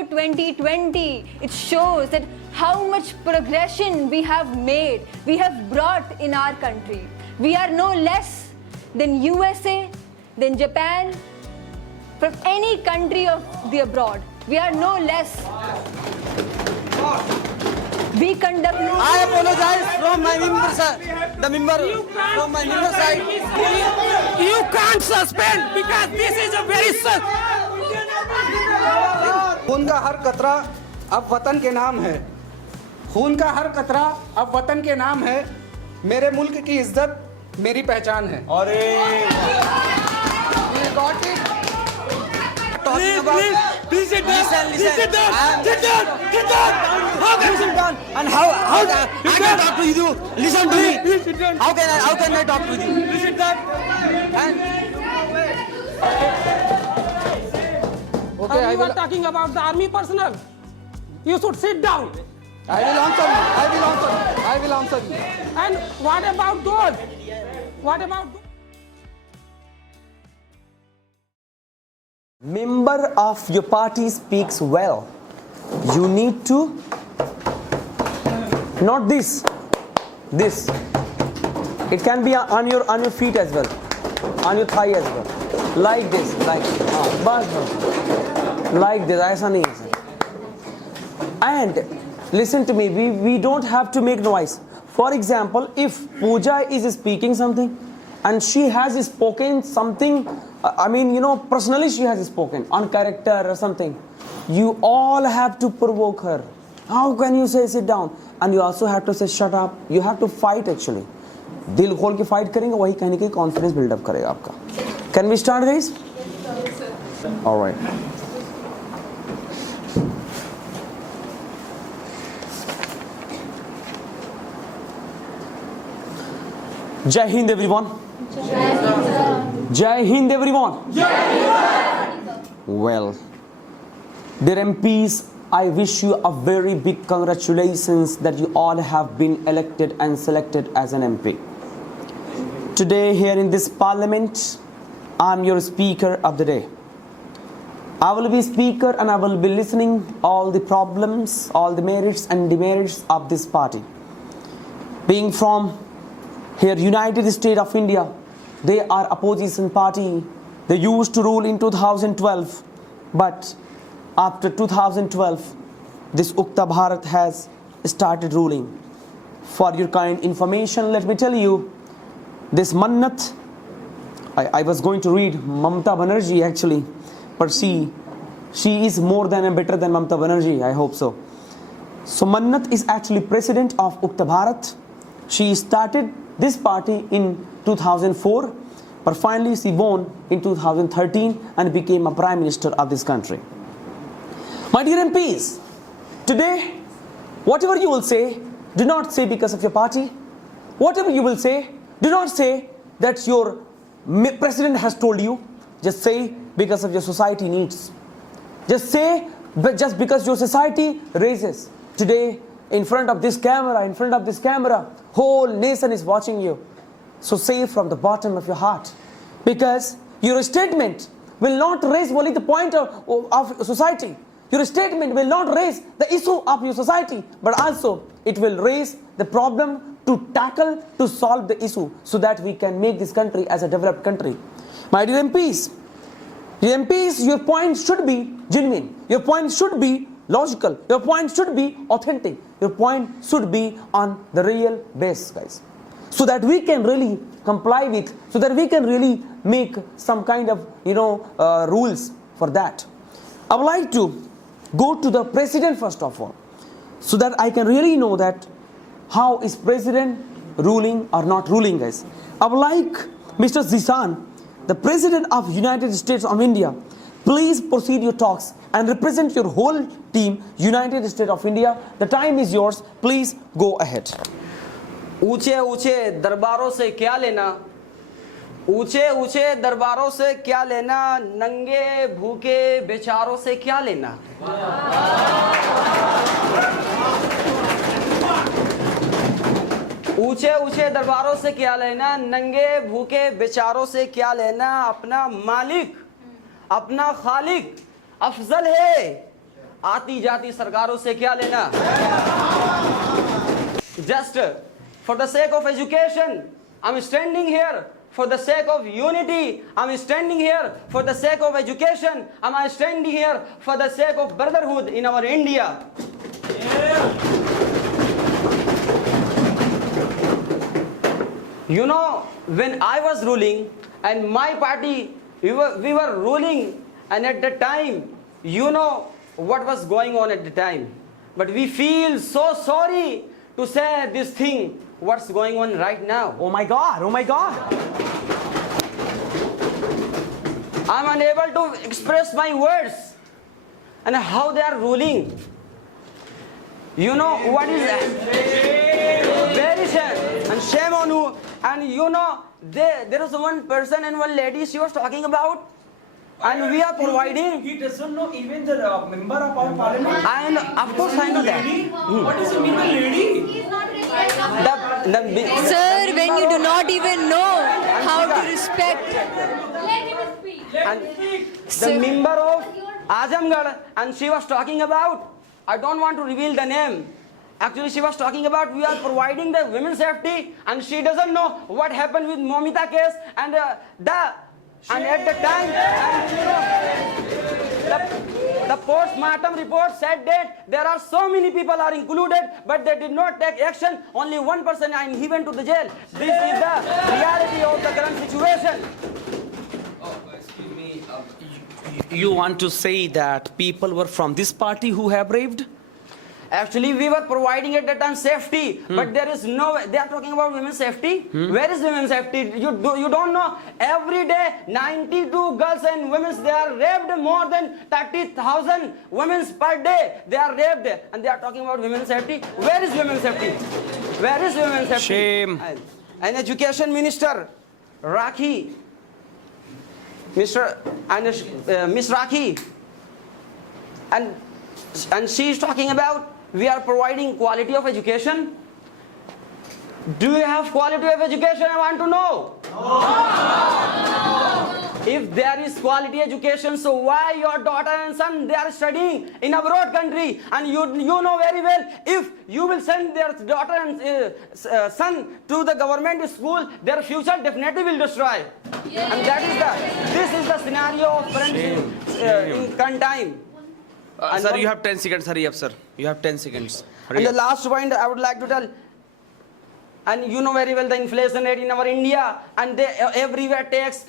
year 2020, it shows that how much progression we have made, we have brought in our country. We are no less than USA, than Japan, from any country of the abroad. We are no less. We conduct. I apologize from my member side. The member from my member side. You can't suspend because this is a very खून का हर कतरा अब वतन के नाम है। खून का हर कतरा अब वतन के नाम है। मेरे मुल्क की इज्जत मेरी पहचान है। Please sit down. Sit down. And how I can talk to you? Listen to me. Please sit down. How can I talk with you? Please sit down. Okay, I You are will talking about the army personnel. You should sit down. answer you. And what about those? What about those? Member of your party speaks well. You need to not this. It can be on your feet as well, on your thigh as well, like this, like like this. ऐसा नहीं है. And listen to me. We don't have to make noise. For example, if Pooja is speaking something, and she has spoken something. Personally she has spoken on character or something. You all have to provoke her. How can you say sit down? And you also have to say shut up. You have to fight actually. दिल खोल के fight करेंगे वही कहने की confidence build up करेगा आपका. Can we start guys? All right. Jai Hind everyone. Jai Hind everyone. Well, dear MPs, I wish you a very big congratulations that you all have been elected and selected as an MP. Today here in this parliament, I am your speaker of the day. I will be speaker and I will be listening all the problems, all the merits and demerits of this party. Being from here United States of India, they are opposition party. They used to rule in 2012, but after 2012, this Ukta Bharat has started ruling. For your kind information, let me tell you, this Mannat, I was going to read Mamata Banerjee actually, but she is more than and better than Mamata Banerjee, I hope so. So Mannat is actually president of Ukta Bharat. She started this party in 2004, but finally she won in 2013 and became a prime minister of this country. My dear MPs, today, whatever you will say, do not say because of your party. Whatever you will say, do not say that your president has told you. Just say because of your society needs. Just say just because your society raises. Today, in front of this camera, whole nation is watching you. So say from the bottom of your heart, because your statement will not raise only the point of society. Your statement will not raise the issue of your society, but also it will raise the problem to tackle, to solve the issue, so that we can make this country as a developed country. My dear MPs, your point should be genuine. Your point should be logical. Your point should be authentic. Your point should be on the real base, guys, so that we can really comply with, so that we can really make some kind of rules for that. I would like to go to the president first of all, so that I can really know that how is president ruling or not ruling, guys. I would like Mr. Zishan, the president of United States of India, please proceed your talks and represent your whole team, United States of India. The time is yours. Please go ahead. ऊंचे ऊंचे दरबारों से क्या लेना, ऊंचे ऊंचे दरबारों से क्या लेना, नंगे भूखे बेचारों से क्या लेना। ऊंचे ऊंचे दरबारों से क्या लेना, नंगे भूखे बेचारों से क्या लेना। अपना मालिक, अपना खालिक अफजल है, आती जाती सरकारों से क्या लेना? Just for the sake of education, I'm standing here. For the sake of unity, I'm standing here. For the sake of education, I'm standing here. For the sake of brotherhood in our India. You know, when I was ruling and my party, we were ruling, and at the time, you know what was going on at the time. But we feel so sorry to say this thing, what's going on right now. Oh my God, oh my God. I'm unable to express my words and how they are ruling. You know what is very shame and shame on you. And you know there was one person and one lady she was talking about, and we are providing. He doesn't know even the member of our parliament. And of course I know that. What does it mean by lady? Sir, when you do not even know how to respect. And the member of Azamgarh, and she was talking about, I don't want to reveal the name. Actually, she was talking about we are providing the women's safety, and she doesn't know what happened with Momita case, and at the time, the post-mortem report said that there are so many people are included, but they did not take action. Only one person, and he went to the jail. This is the reality of the current situation. Excuse me, you want to say that people were from this party who have raved? Actually, we were providing at that time safety, but there is no. They are talking about women's safety. Where is women's safety? You don't know. Every day, 92 girls and women they are raped. More than 30,000 women per day they are raped, and they are talking about women's safety. Where is women's safety? Where is women's safety? Shame. And education minister, Rakhi, Miss Rakhi, and she is talking about we are providing quality of education. Do you have quality of education? I want to know. If there is quality education, so why your daughter and son they are studying in abroad country, and you know very well if you will send their daughter and son to the government school, their future definitely will destroy. And this is the scenario of current in current time. Sir, you have 10 seconds. Hurry up, sir. You have 10 seconds. And the last point I would like to tell, and you know very well the inflation rate in our India, and they everywhere tax,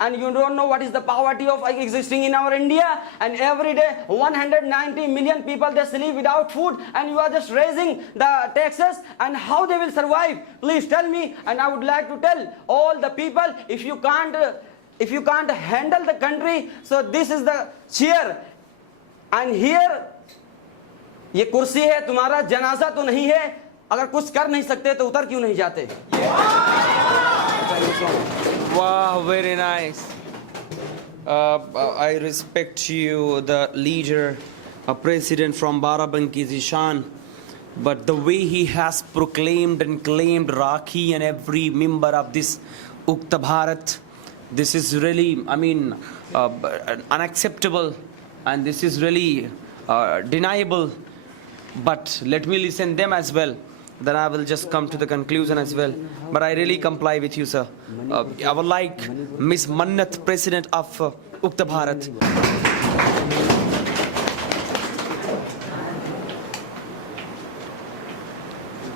and you don't know what is the poverty of existing in our India, and every day 190 million people they sleep without food, and you are just raising the taxes, and how they will survive? Please tell me. And I would like to tell all the people, if you can't handle the country, so this is the chair. And here ये कुर्सी है, तुम्हारा जनाजा तो नहीं है. अगर कुछ कर नहीं सकते तो उतर क्यों नहीं जाते? Wow, very nice. I respect you, the leader, a president from Barabanki Zishan. But the way he has proclaimed and claimed Rakhi and every member of this Ukta Bharat, this is really, unacceptable. And this is really deniable. But let me listen them as well. Then I will just come to the conclusion as well. But I really comply with you, sir. I would like Miss Mannat, President of Ukta Bharat.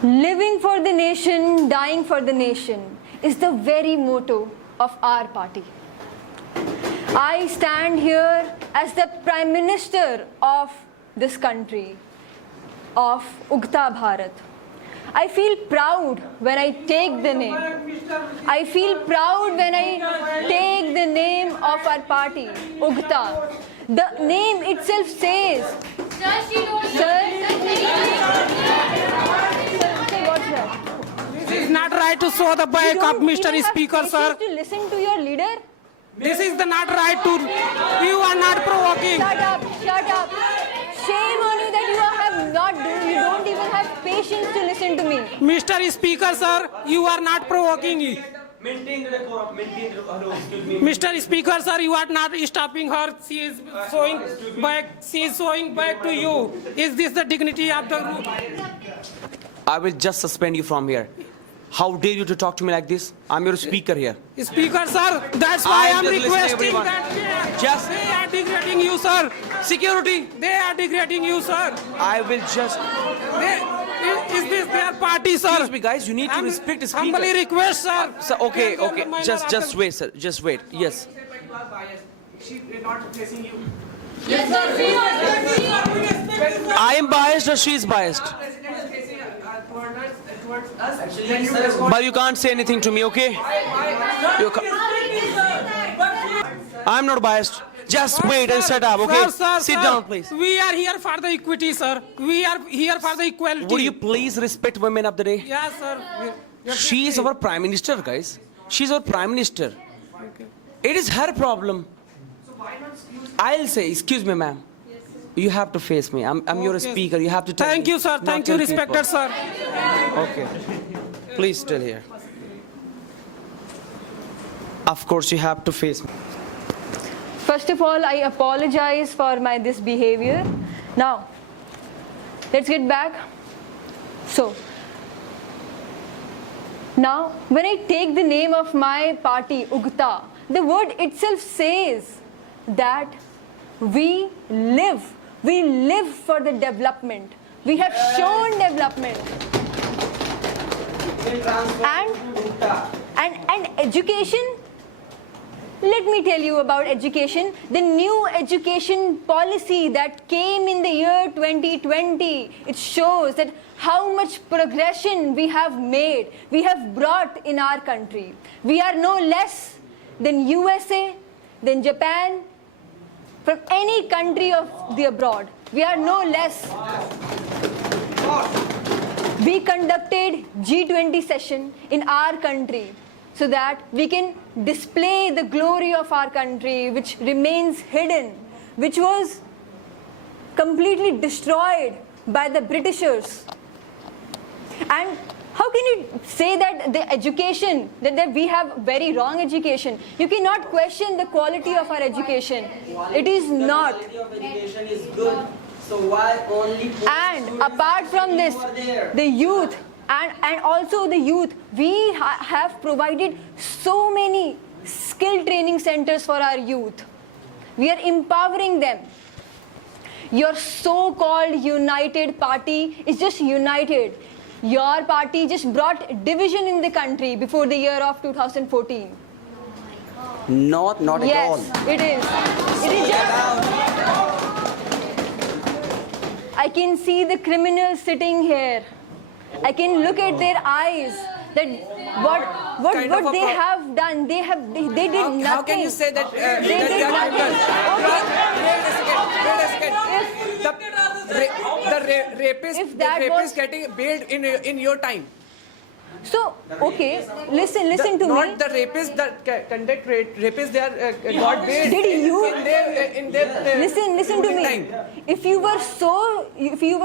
Living for the nation, dying for the nation is the very motto of our party. I stand here as the Prime Minister of this country, of Ukta Bharat. I feel proud when I take the name. I feel proud when I take the name of our party, Ukta. The name itself says. Sir, what's that? This is not right to show the back You of don't Mr. even have Speaker, sir. patience to listen to your leader? This is the not right to. You are not provoking. Shut up, shut up. Shame on you that you don't even have patience to listen to me. Mr. Speaker, sir, you are not provoking. Maintain the decorum. Maintain the hello. Excuse me. Mr. Speaker, sir, you are not stopping her. She is showing back. She is showing back to you. Is this the dignity of the room? I will just suspend you from here. How dare you to talk to me like this? I'm your speaker here. Speaker, sir, that's why I am I'm just listening, requesting everyone. that Just- they are degrading you, sir. Security. They are degrading you, sir. I will just. Is this their party, sir? Excuse me, guys. You need to I'm respect the speaker. Humbly request, sir. Sir, okay, They are okay. the minor Just after- wait, sir. Just wait. Yes. She is not facing you. I am biased or she is biased. But you can't say anything to me, okay? You I'm not biased. Just wait and shut up, okay? Sit down, please. We are here for the equity, sir. We are here for the equality. Would you please respect women of the day? Yes, sir. She is our prime minister, guys. She's our prime minister. It is her problem. I'll say, excuse me, ma'am. You have to face me. I'm your Okay. speaker. You have to tell Thank me, you, sir. not Thank you, tell people. respected sir. Okay. Please still here. Of course, you have to face me. First of all, I apologize for my this behavior. Now, let's get back. So, now when I take the name of my party, Ugta, the word itself says that we live for the development. We have shown development. And education. Let me tell you about education. The new education policy that came in the year 2020, it shows that how much progression we have made, we have brought in our country. We are no less than USA, than Japan, from any country of the abroad. We are no less. We conducted G20 session in our country so that we can display the glory of our country, which remains hidden, which was completely destroyed by the Britishers. And how can you say that the education, that we have very wrong education? You cannot question the quality of our education. It is not. The quality of education is good. So why only poor And students apart from this, who are there? the youth and also the youth, we have provided so many skill training centers for our youth. We are empowering them. Your so-called united party is just united. Your party just brought division in the country before the year of 2014. Not at all. Yes, it is. It is just. I can see the criminals sitting here. I can look at their eyes. That what they have done. They did nothing. How can you say that? They did nothing. The rapist getting bailed in your time. So, okay, listen to me. Not the rapist that conduct rapist. They are got bailed. Did you in their listen to me? time. If you were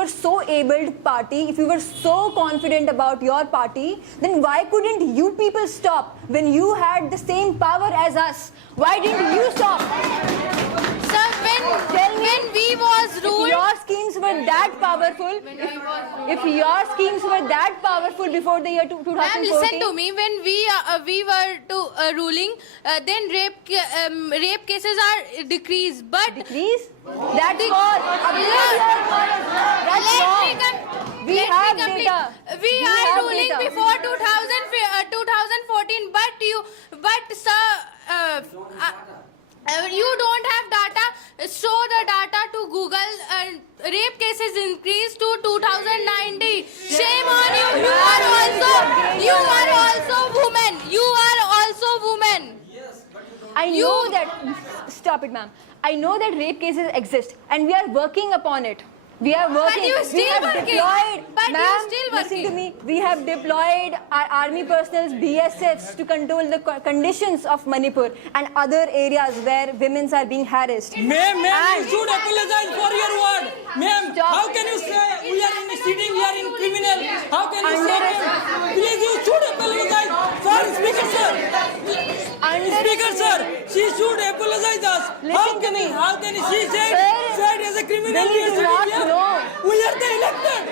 so abled party, if you were so confident about your party, then why couldn't you people stop when you had the same power as us? Why didn't you stop? Sir, when we was If ruled, your schemes were that powerful, if your schemes were that powerful before the year 2014, ma'am, listen to me. When we were ruling, then rape cases are decreased. But decrease. That's all. That's wrong. We have data. We are have ruling data. before 2014, but sir, you don't have data. Show the data to Google. Rape cases increased to 2019. Shame on you. You are also women. You are also women. I know that. Stop it, ma'am. I know that rape cases exist, and we are working upon it. We are working. you we still have working. deployed. But you Ma'am, still listen to working. me. We have deployed our army personnel, BSFs, to control the conditions of Manipur and other areas where women are being harassed. Ma'am, And- you should apologize for your word. Ma'am, Stop. how can you say we are in sitting, we are in criminal? How can you say, ma'am? Please, you should apologize for Speaker sir. Speaker sir, she should apologize us. Listen to me. How can she say Sir, as a criminal? when you do not know, We are the elected.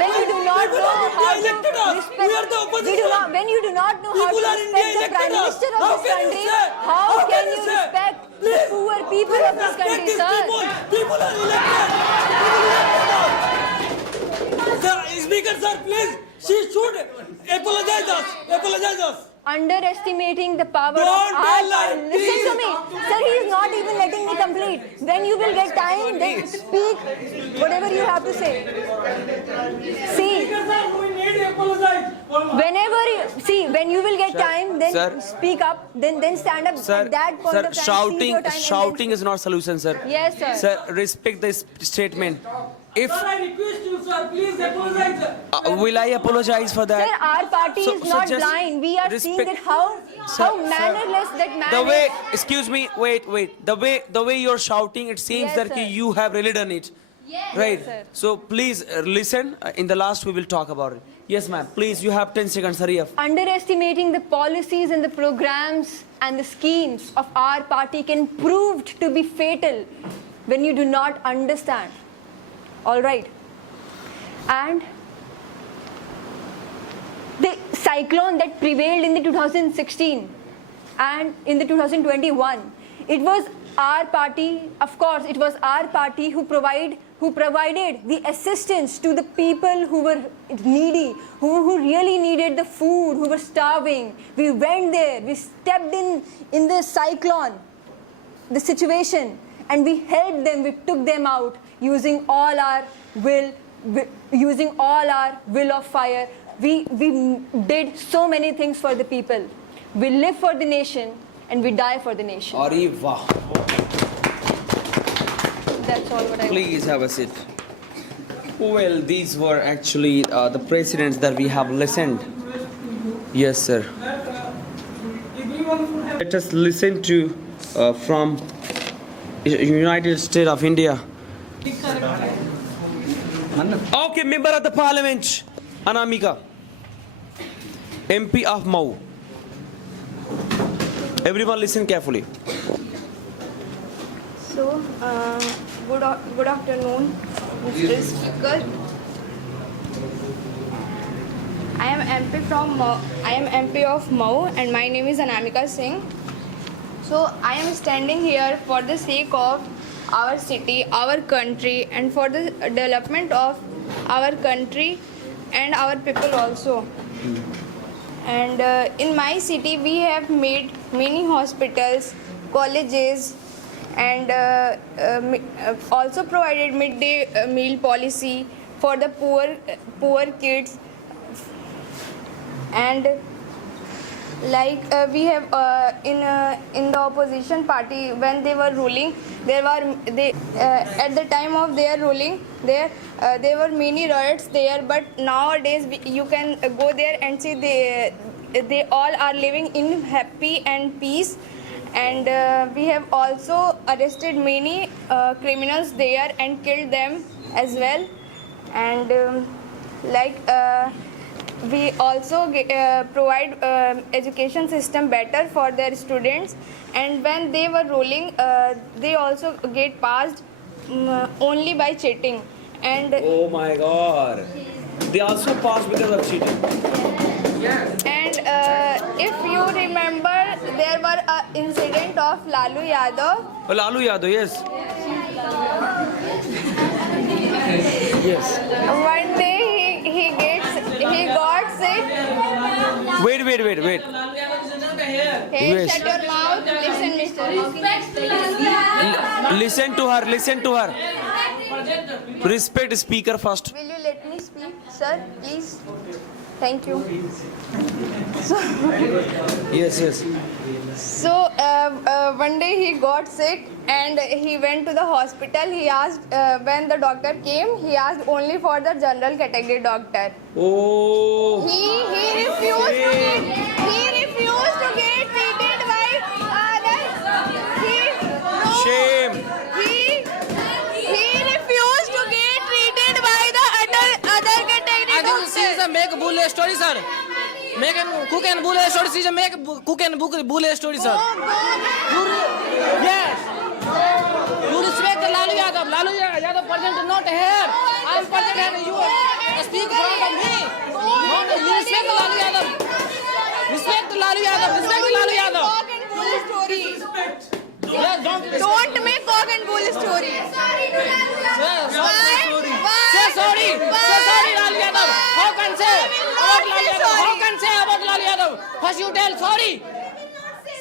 when you do not People know of how India elected to us. respect, We are the opposition. when you do not know how People to are India respect the elected Prime us. Minister of How this can you country, say? how How can can you you say? respect the Please. poor people of this Respect country, these sir? People are elected. Sir, Speaker sir, please. She should apologize us. Apologize us. Underestimating the power Don't of tell art. her, Listen to please. me. Sir, he is not even letting me complete. When you will get time, then speak whatever you have to say. See, Speaker sir, we need to apologize. when you will get time, then sir. speak up, then stand up Sir, at that point sir, of time. seize your time and shouting then is not solution, sir. Yes, sir. Sir, respect this statement. If Sir, I request you, sir, please apologize. will I apologize for that? Sir, our party So- is so not just blind. We are seeing respect- that how Sir, mannerless that man The way, is. excuse me, wait. The way you're shouting, it seems Yes, that sir. you have really done it. Right. Yes, sir. So please listen. In the last, we will talk about it. Yes, ma'am. Please, you have 10 seconds. Hurry up. Underestimating the policies and the programs and the schemes of our party can prove to be fatal when you do not understand. All right. And the cyclone that prevailed in the 2016 and in the 2021, it was our party, of course, it was our party who provided the assistance to the people who were needy, who really needed the food, who were starving. We went there, we stepped in the cyclone, the situation, and we helped them, we took them out using all our will of fire. We did so many things for the people. We live for the nation and we die for the nation. Arey wah. That's all what I Please have a seat. Well, these were actually the presidents that we have listened. Yes, sir. Let us listen to from United States of India. Okay, member of the parliament, Anamika, MP of Mau. Everyone listen carefully. So, good afternoon, Mr. Speaker. I am MP of Mau, and my name is Anamika Singh. So, I am standing here for the sake of our city, our country, and for the development of our country and our people also. And in my city, we have made many hospitals, colleges, and also provided midday meal policy for the poor kids. And we have in the opposition party, when they were ruling, at the time of their ruling, there were many riots there. But nowadays you can go there and see they all are living in happy and peace. And we have also arrested many criminals there and killed them as well. And we also provide education system better for their students. And when they were ruling, they also get passed only by cheating. And Oh my God. They also passed because of cheating. And if you remember, there were an incident of Lalu Yadav. Oh, Lalu Yadav, yes. Yes. One day he got sick. Wait. Hey, Yes. shut your mouth. Listen, mister. Listen to her. Respect speaker first. Will you let me speak, sir, please? Thank you. Yes. So one day he got sick and he went to the hospital. He asked, when the doctor came, he asked only for the general category doctor. Oh. He refused to get treated by others. Shame. He refused to get treated by the other category I think this is doctor. a make bull story, sir. Make a cook and bull story. She make cook and bull story, sir. Yes. You respect Lalu Yadav. Lalu Yadav present not here. I am present here. You speak in front of me. You respect Lalu Yadav. Respect Lalu Yadav. Respect Lalu Yadav. Yes, Don't make cock and bull story. Say sorry. Say sorry, Lalu Yadav. How can say about Lalu Yadav? How can say about Lalu Yadav? First you tell sorry.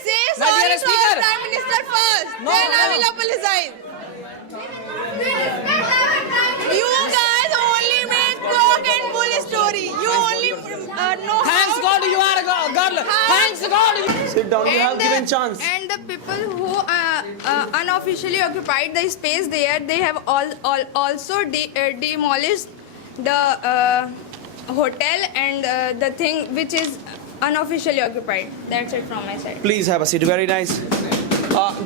Say My sorry dear to speaker. our Prime Minister first. No, Then I no. will apologize. You guys only make cock and bull story. You only know Thanks how God you are a girl. Thanks God. Sit down, you have given chance. And the people who unofficially occupied the space there, they have also demolished the hotel and the thing which is unofficially occupied. That's it from my side. Please have a seat. Very nice.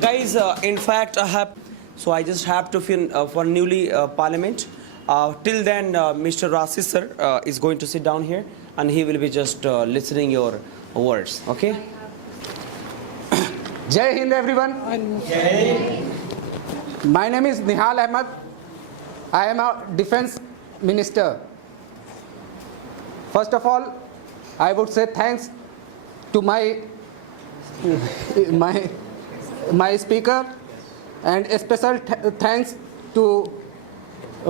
Guys, in fact, I just have to fin for newly parliament. Till then, Mr. Rasis sir is going to sit down here and he will be just listening your words. Okay? Jai Hind, everyone. My name is Nihal Ahmed. I am a defense minister. First of all, I would say thanks to my speaker, and a special thanks to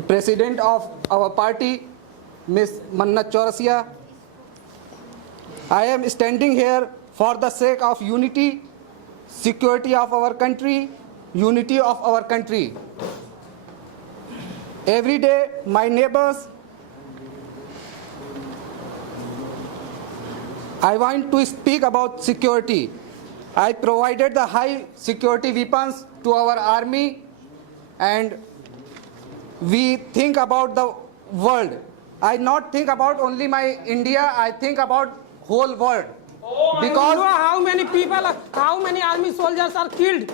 President of our party, Ms. Mannat Chaurasia. I am standing here for the sake of unity, security of our country, unity of our country. Every day, my neighbors, I want to speak about security. I provided the high security weapons to our army, and we think about the world. I not think about only my India, I think about whole world. Because you know how many people, how many army soldiers are killed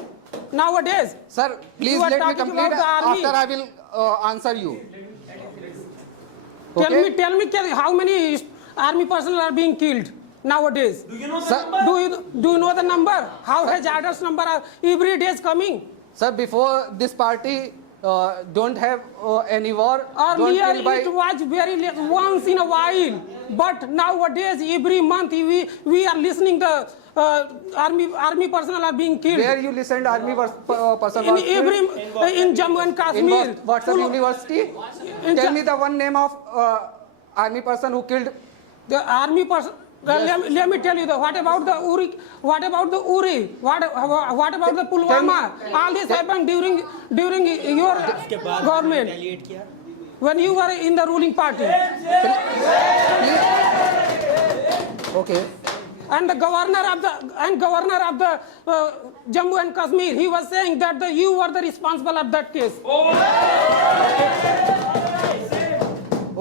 nowadays? Sir, please You are let me talking complete about the army. after I will answer you. Tell me how many army personnel are being killed nowadays. Do you know the Sir, number? Do you know the number? How hazardous number are every day is coming? Sir, before this party don't have any war. Earlier don't kill by- it was very once in a while, but nowadays every month we are listening the army personnel are being killed. Where you listened army person In was killed? every in Jammu and In Kashmir. what's the Full- university? in Tell Ja- me the one name of army person who killed. The army person. Let me tell you what about the Uri? What about the Uri? What about the Pulwama? All this happened during your government when you were in the ruling party. Okay. And the governor of the Jammu and Kashmir, he was saying that you were the responsible of that case.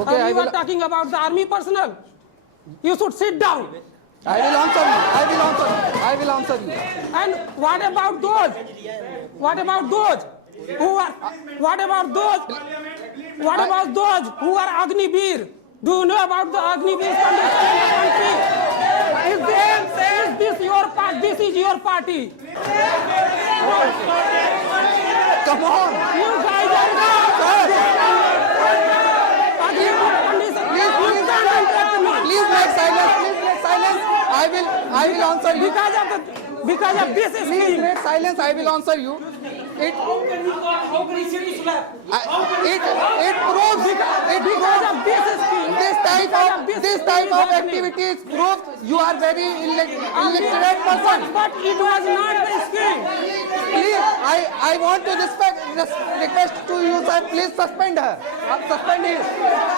Okay, And you were talking about the army personnel. You should sit down. I will answer you. I will answer you. And what about those? What about those who are? What about those who are Agniveer? Do you know about the Agniveer condition in the country? Is this your party? This is your party. Come on. You guys are Please make silence. Please make silence. I will answer you. because of this Please scheme. make silence. I will answer you. It How can he sit his lap? proves Because of this scheme. this type of activities proves you are very illiterate person. But it was not the scheme. Please, I want to request to you, sir. Please suspend her. Suspend him.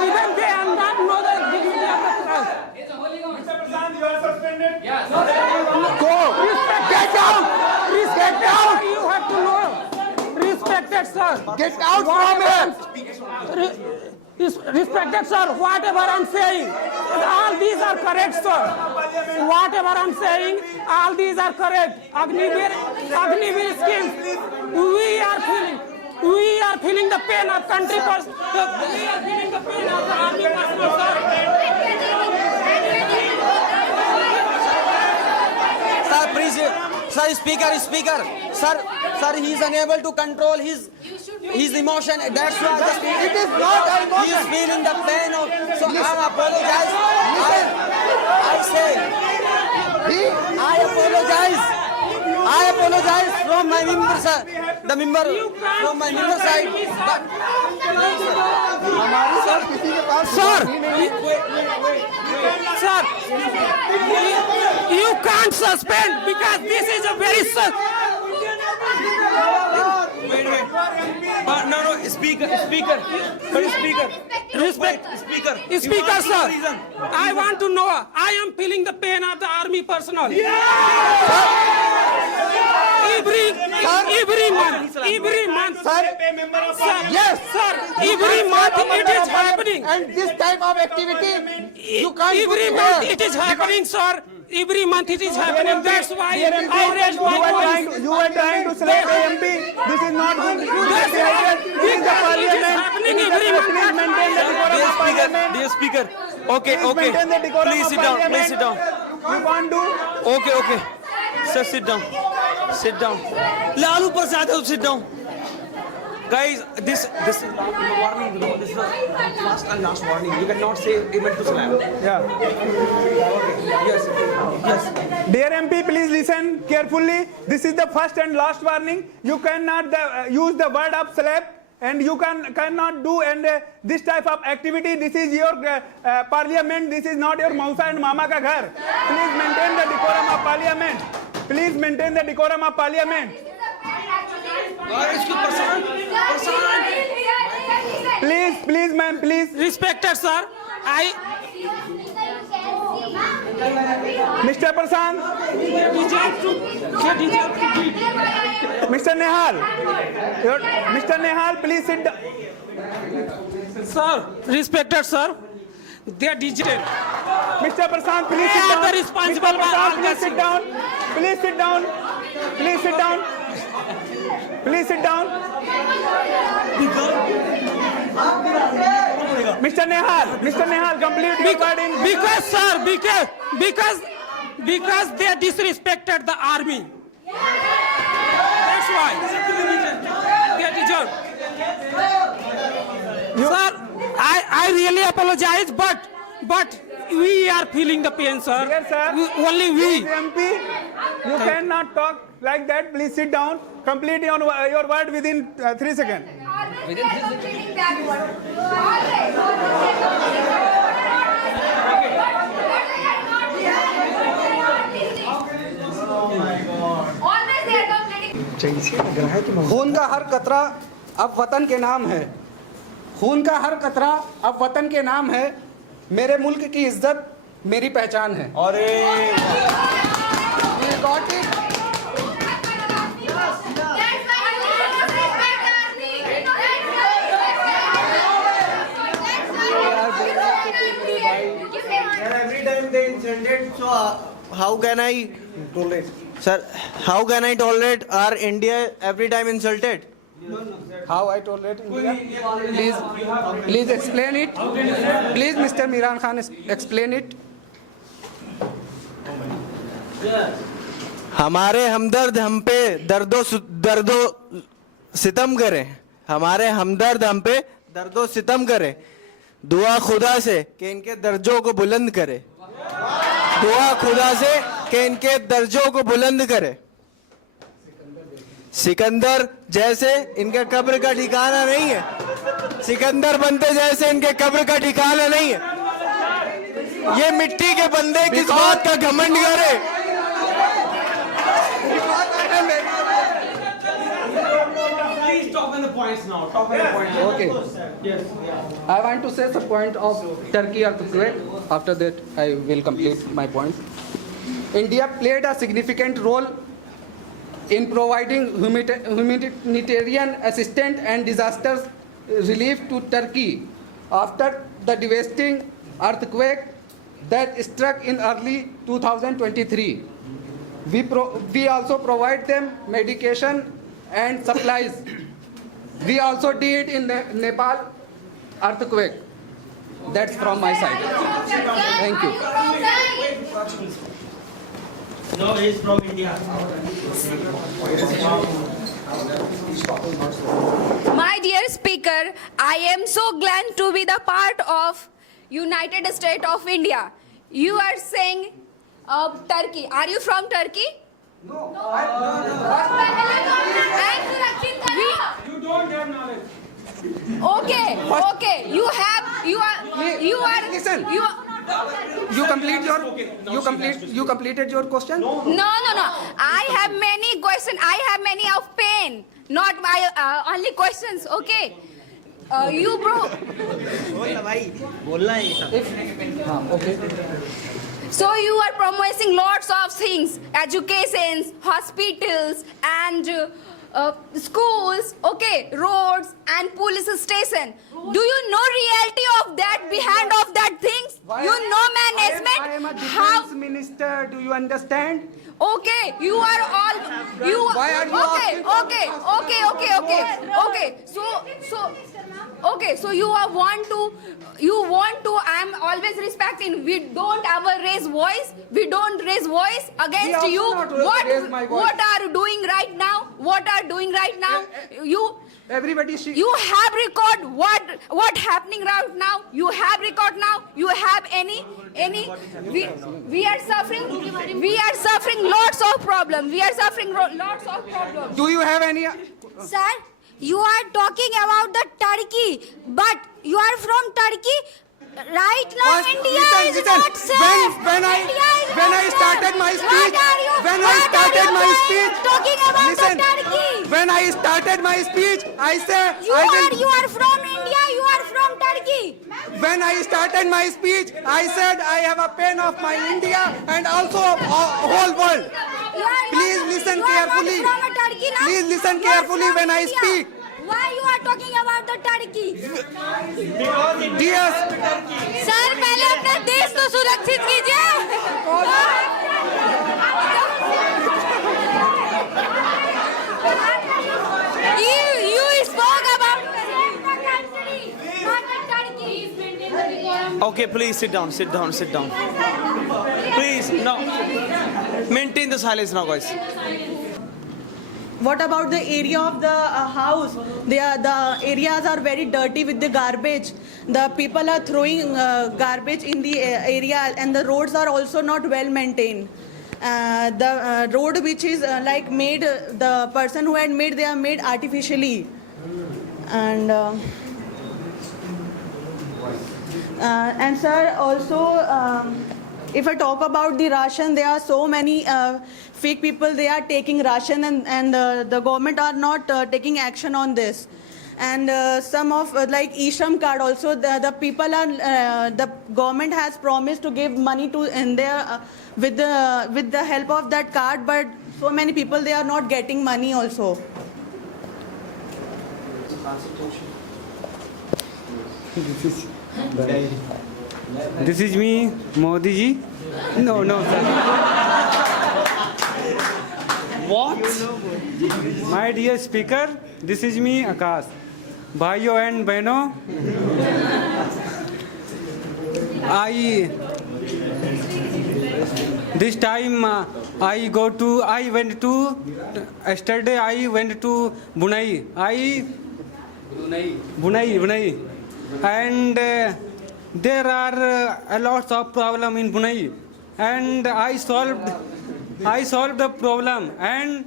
Even they are not know the dignity of the press. Mr. Prasad, you are suspended. Go. Get out. Respected sir, you have to know. Respected sir. Get out from here. Respected sir, whatever I'm saying, all these are correct, sir. Whatever I'm saying, all these are correct. Agniveer scheme. We are feeling the pain of country. We are feeling the pain of the army personnel, sir. Sir, speaker. Sir, he is unable to control his emotion. That's why It is not an he is emotion. feeling the pain of. So I apologize. I say, I apologize from my member, sir. The member from my member side. But Sir, you can't suspend because this is a very Wait. No, speaker. respect. Speaker. Speaker, sir, I want to know. I am feeling the pain of the army personnel. Every month, Sir, yes, sir, every month it is happening. and this type of activity, you can't do Every it month here. it is happening, sir. Every month it is happening. That's why I raised my voice. You are trying to select a MP. This is not good. This is the parliament. Happening every month. Please maintain the decorum of parliament. Dear speaker. Okay. Please maintain the decorum Please of sit down. parliament. You can't do. Okay. Sir, sit down. Lalu Prasad, sit down. Guys, this is warning. This is the last and last warning. You cannot say amen to Salam. Yeah. Yes. Dear MP, please listen carefully. This is the first and last warning. You cannot use the word of slap, and you cannot do this type of activity. This is your parliament. This is not your mausa and mama ka ghar. Please maintain the decorum of parliament. Please maintain the decorum of parliament. Please, ma'am, please. Respected, sir. Mr. Prasad, Mr. Nehal, please sit down. Sir, respected, sir. They are digital. Mr. Prasad, please They sit are down. the responsible Mr. for all Prasad, please this. sit down. Please sit down. Please sit down. Please sit down. Mr. Nehal, complete your word in. Because, sir, because they disrespected the army. That's why. They deserve. Sir, I really apologize, but we are feeling the pain, sir. Dear sir, Only we. Please, MP, you cannot talk like that. Please sit down. Complete your word within 3 seconds. खून का हर कतरा अब वतन के नाम है। खून का हर कतरा अब वतन के नाम है। मेरे मुल्क की इज्जत मेरी पहचान है। We got it. Every time they insulted, so how can I tolerate? Sir, how can I tolerate our India every time insulted? How I tolerate India? Please explain it. Please, Mr. Miran Khan, explain it. हमारे हमदर्द हम पे दर्दो सितम करें। हमारे हमदर्द हम पे दर्दो सितम करें। दुआ खुदा से कि इनके दर्जों को बुलंद करे। दुआ खुदा से कि इनके दर्जों को बुलंद करे। सिकंदर जैसे इनके कब्र का ठिकाना नहीं है। सिकंदर बनते जैसे इनके कब्र का ठिकाना नहीं है। ये मिट्टी के बंदे किस बात का घमंड करे। Please talk on the points now. Talk on the points. Okay. Yes. I want to say the point of Turkey earthquake. After that, I will complete my point. India played a significant role in providing humanitarian assistance and disaster relief to Turkey after the devastating earthquake that struck in early 2023. We also provide them medication and supplies. We also did in the Nepal earthquake. That's from my side. Thank you. No, he is from India. My dear Speaker, I am so glad to be the part of United States of India. You are saying Turkey. Are you from Turkey? You don't have knowledge. Okay. You are. Listen. You completed your question? No. I have many questions. I have many of pain. Not my only questions. Okay. You bro. So you are promising lots of things, educations, hospitals, and schools, okay, roads and police station. Do you know reality of that, behind of that things? You know management? I am a defense minister. Do you understand? Okay, you are all you. Why are you asking for So you want to. I'm always respecting. We don't ever raise voice. We don't raise voice against also you. not raise my voice. What are you doing right now? Everybody You have record what happening right now. You have record now. You have any. We are suffering. Lots of problems. Do you have any? Sir, you are talking about the Turkey, but you are from Turkey. Right now, India is not safe. When I started my speech, talking about listen. the Turkey. When I started my speech, I said You are from India. You are from Turkey. When I started my speech, I said I have a pain of my India and also whole world. Please listen carefully. Please listen carefully when I speak. Why you are talking about the Turkey? Dear, sir पहले अपना देश तो सुरक्षित कीजिए. You spoke about the country, not the Turkey. Okay, please sit down. Please, no. Maintain the silence now, guys. What about the area of the house? The areas are very dirty with the garbage. The people are throwing garbage in the area, and the roads are also not well maintained. The road which is made, the person who had made, they are made artificially. And sir, also, if I talk about the ration, there are so many fake people, they are taking ration, and the government are not taking action on this. And some of like e-shram card also, the people are, the government has promised to give money to in there with the help of that card, but so many people, they are not getting money also. This is me, Modi ji. No, sir. What? My dear speaker, this is me, Akash. Bhaiyo and Beno, this time yesterday I went to Bunai. Bunai. And there are a lot of problem in Bunai. And I solved the problem. And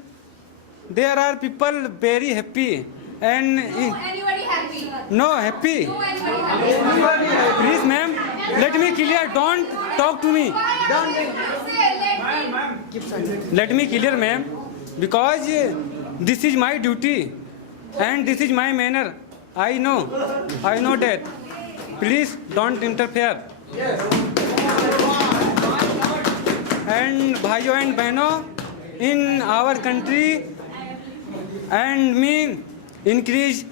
there are people very happy. And Anybody happy? no happy. No anybody happy. Please, ma'am, let me clear. Don't talk to me. Let me clear, ma'am, because this is my duty and this is my manner. I know that. Please don't interfere. And bhaiyo and behno, in our country and me increase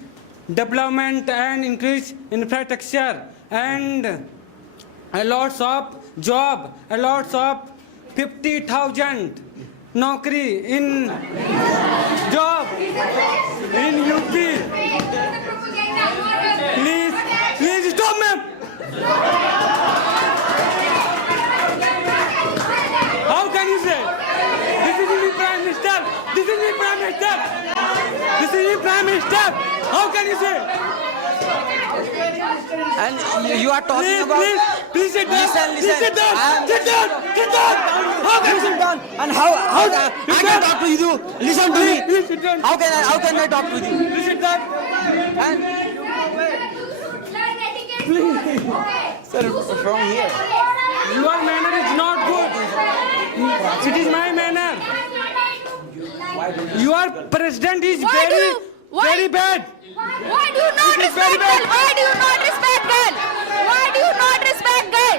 development and increase infrastructure and a lots of job, a lots of 50,000 naukri in job in UP. Please stop, ma'am. How can you say? This is the Prime Minister. How can you say? And you are talking about. Please sit down. Listen. Sit down. Sit down. Sit down. How can you sit down? And how I can talk to you? Listen to me. Please sit down. How can I talk to you? Please sit down. And sir, from here. Your manner is not good. It is my manner. Your president is very bad. Why do you not respect girl? Why do you not respect girl? Why do you not respect girl?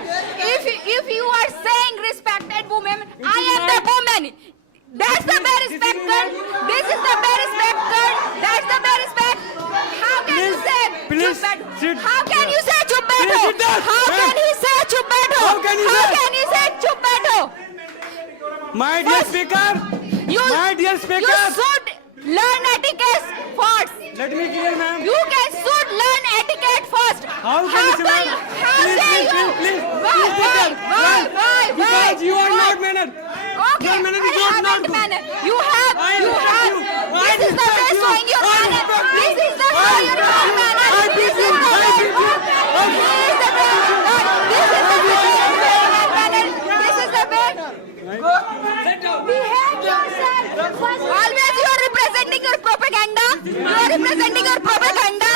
If you are saying respected woman, I am the woman. That's the bare respect girl. This is the bare respect girl. That's the bare respect. How can you say Please sit. How can you say chup baitho? Please sit down. How can he say chup baitho? How can you say? How can you say chup baitho? My dear speaker. My dear You speaker. should learn etiquette first. Let me clear, ma'am. You can should learn etiquette first. How can you say, ma'am? Please. Why? Because you are not manner. Okay, Your manner is I not haven't good. manner. You have. I respect you. I This is the respect way you. showing your I manner. respect you. This is the way I showing your manner. I This beat is you. the I way. beat you. This is the way. This is the way showing your manner. This is the way. Behave yourself. Always you are representing your propaganda. You are representing your propaganda.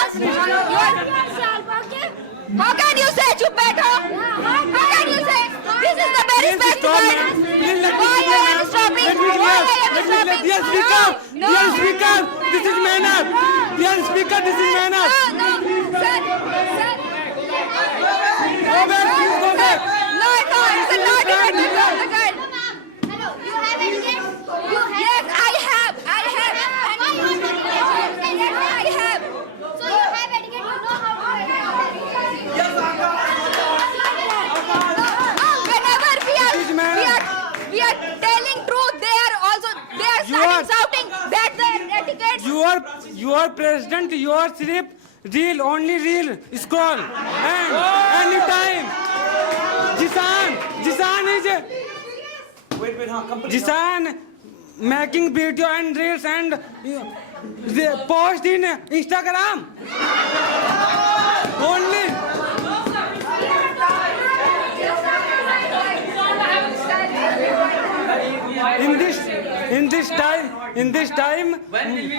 How can you say chup baitho? How can you say? This is the very Please respect. stop, ma'am. Please let me Why clear, I am ma'am. stopping? Let me Why clear. I am Let me clear. stopping? Dear speaker. No. Dear speaker. This is manner. Dear speaker, this is manner. No, sir. Go back. Please go back. No, it's not even the girl. Hello, you have etiquette? Yes, I have. Why you have? Yes, I have. So you have etiquette, you know how to Whenever ma'am. we are telling truth, they are starting shouting that the etiquette. Your president, your slip, reel, only reel, scroll, and anytime. Jisan is Jisan making video and reels and they post in Instagram. Only. In this time. Wait.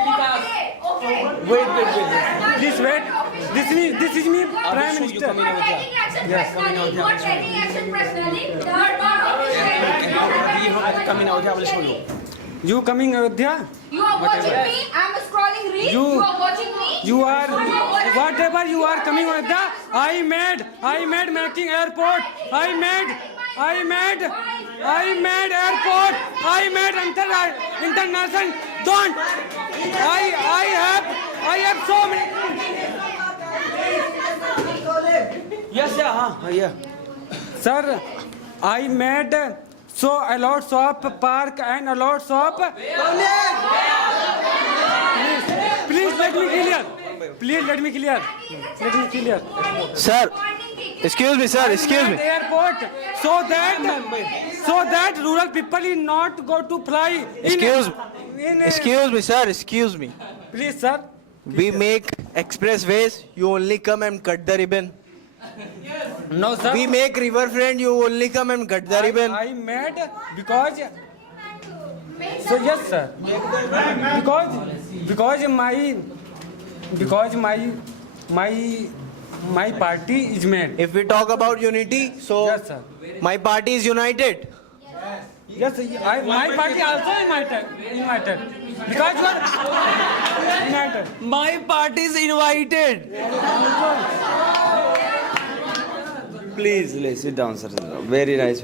Please wait. This is me, Prime Minister. Yes. I will show you. You coming Ayodhya? You are watching me. I'm scrolling reels. You are watching me. You are whatever you are coming Ayodhya. I made making airport. I made airport. I made international. Don't. I have so many. Yes, yeah. Sir, I made so a lot of park and a lot of. Please let me clear. Please let me clear. Let me clear. Sir, excuse me, sir, excuse me. Airport so that rural people will not go to fly. Excuse me, sir, excuse me. Please, sir. We make expressways, you only come and cut the ribbon. No, sir. We make riverfront, you only come and cut the ribbon. I made because. So yes, sir. Because my party is made. If we talk about unity, so Yes, sir. my party is united. Yes, my party also invited. Because you are united. My party is invited. Please sit down, sir. Very nice.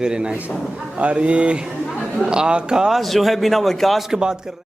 और ये आकाश जो है बिना विकास के बात कर रहे हैं.